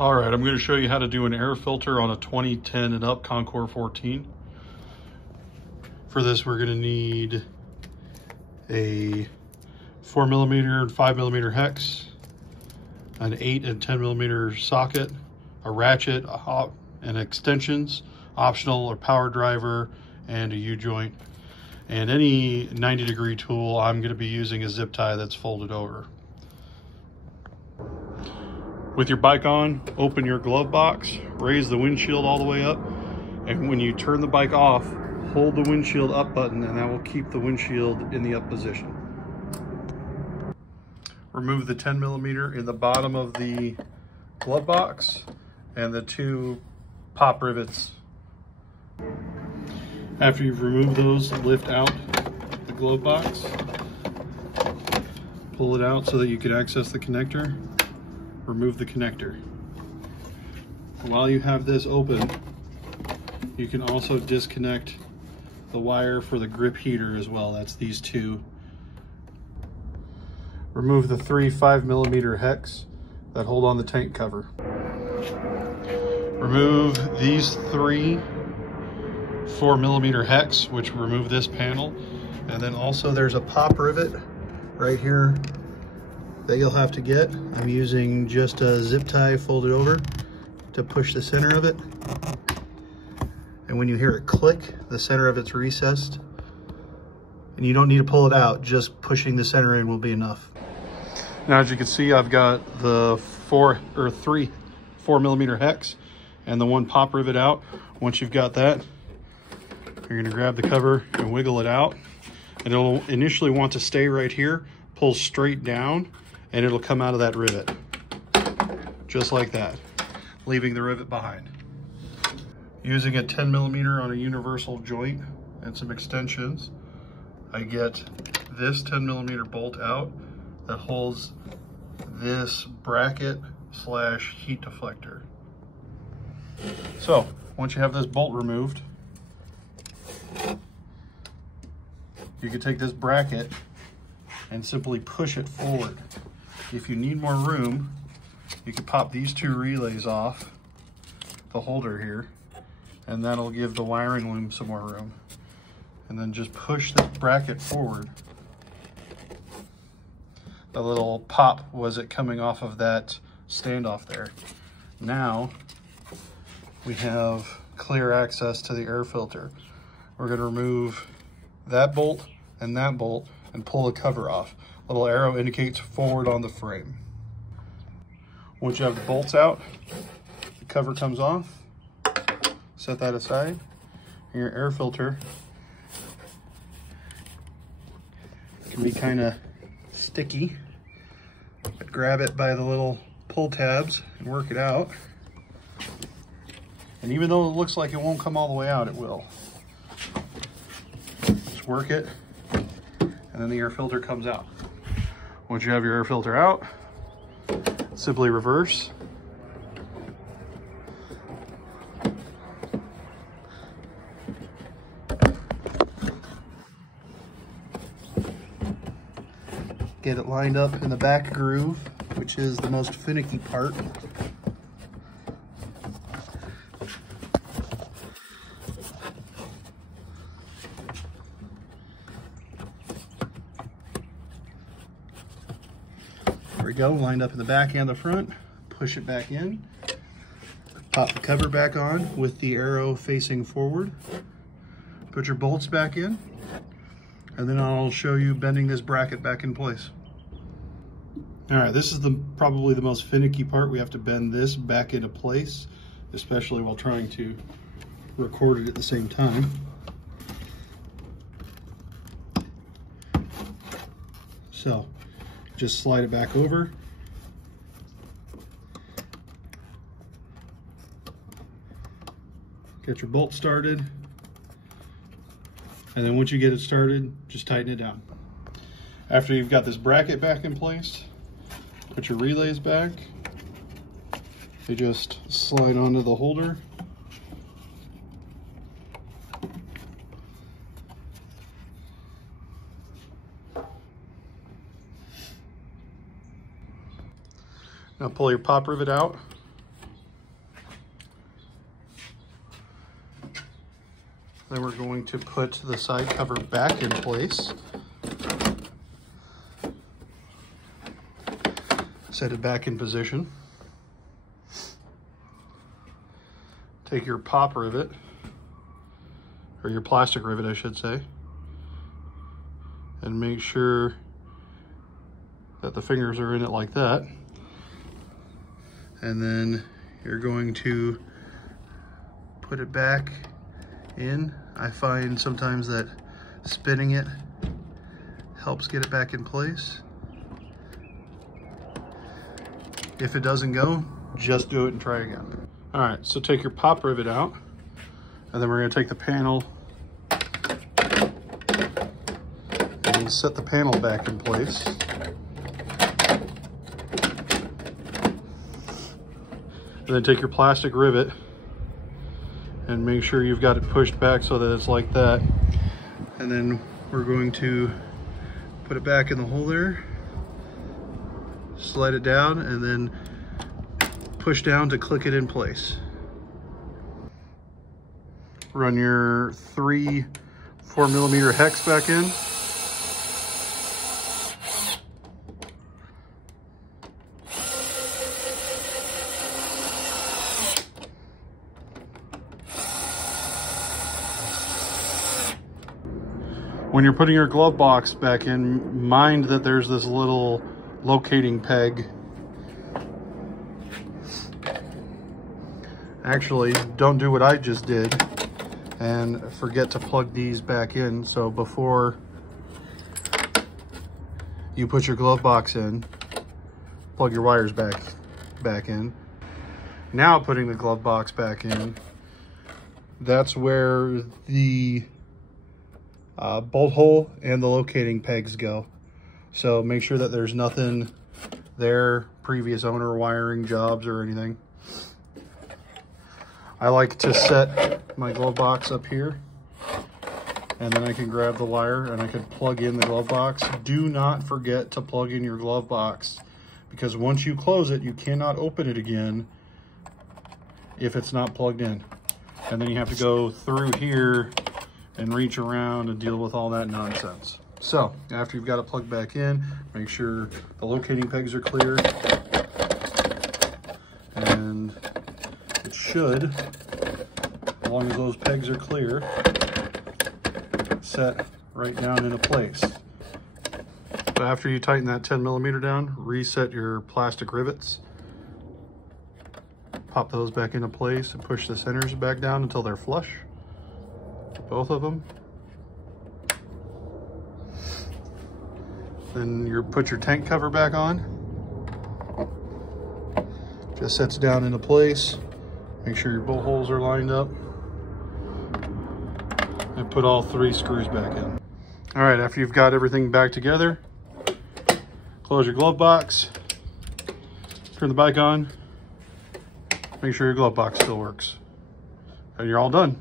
All right, I'm going to show you how to do an air filter on a 2010 and up Concours 14. For this, we're going to need a 4mm and 5mm hex, an 8 and 10mm socket, a ratchet, and extensions, optional or power driver, and a U-joint. And any 90-degree tool, I'm going to be using a zip tie that's folded over. With your bike on, open your glove box, raise the windshield all the way up, and when you turn the bike off, hold the windshield up button, and that will keep the windshield in the up position. Remove the 10mm in the bottom of the glove box and the 2 pop rivets. After you've removed those, lift out the glove box, pull it out so that you can access the connector. Remove the connector. While you have this open, you can also disconnect the wire for the grip heater as well. That's these 2. Remove the 3 5mm hex that hold on the tank cover. Remove these 3 4mm hex, which remove this panel. And then also there's a pop rivet right here that you'll have to get. I'm using just a zip tie folded over to push the center of it. And when you hear it click, the center of it's recessed. And you don't need to pull it out, just pushing the center in will be enough. Now, as you can see, I've got the 3 4mm hex and the 1 pop rivet out. Once you've got that, you're gonna grab the cover and wiggle it out. And it'll initially want to stay right here, pull straight down, and it'll come out of that rivet, just like that, leaving the rivet behind. Using a 10mm on a universal joint and some extensions, I get this 10mm bolt out that holds this bracket / heat deflector. So once you have this bolt removed, you can take this bracket and simply push it forward. If you need more room, you can pop these 2 relays off the holder here, and that'll give the wiring loom some more room. And then just push the bracket forward. The little pop was it coming off of that standoff there. Now we have clear access to the air filter. We're going to remove that bolt and that bolt and pull the cover off. Little arrow indicates forward on the frame. Once you have the bolts out, the cover comes off. Set that aside. And your air filter can be kind of sticky, but grab it by the little pull tabs and work it out. And even though it looks like it won't come all the way out, it will. Just work it, and then the air filter comes out. Once you have your air filter out, simply reverse. Get it lined up in the back groove, which is the most finicky part. There we go, lined up in the back and the front. Push it back in. Pop the cover back on with the arrow facing forward. Put your bolts back in, and then I'll show you bending this bracket back in place. All right, this is probably the most finicky part. We have to bend this back into place, especially while trying to record it at the same time. So just slide it back over. Get your bolt started. And then once you get it started, just tighten it down. After you've got this bracket back in place, put your relays back. They just slide onto the holder. Now pull your pop rivet out Then we're going to put the side cover back in place. Set it back in position. Take your pop rivet, or your plastic rivet, I should say, and make sure that the fingers are in it like that. And then you're going to put it back in. I find sometimes that spinning it helps get it back in place. If it doesn't go, just do it and try again. All right, so take your pop rivet out, and then we're gonna take the panel and set the panel back in place. And then take your plastic rivet and make sure you've got it pushed back so that it's like that. And then we're going to put it back in the hole there, slide it down, and then push down to click it in place. Run your 3 4mm hex back in. When you're putting your glove box back in, mind that there's this little locating peg. Actually, don't do what I just did and forget to plug these back in. So before you put your glove box in, plug your wires back in. Now putting the glove box back in, that's where the bolt hole and the locating pegs go. So make sure that there's nothing there, previous owner wiring jobs or anything. I like to set my glove box up here, and then I can grab the wire and I can plug in the glove box. Do not forget to plug in your glove box, because once you close it, you cannot open it again if it's not plugged in. And then you have to go through here and reach around and deal with all that nonsense. So after you've got it plugged back in, make sure the locating pegs are clear, and it should, as long as those pegs are clear, set right down into place. So after you tighten that 10mm down, reset your plastic rivets, pop those back into place and push the centers back down until they're flush, both of them. Then you put your tank cover back on. Just sets down into place. Make sure your bolt holes are lined up. And put all 3 screws back in. All right, after you've got everything back together, close your glove box, turn the bike on, make sure your glove box still works, and you're all done.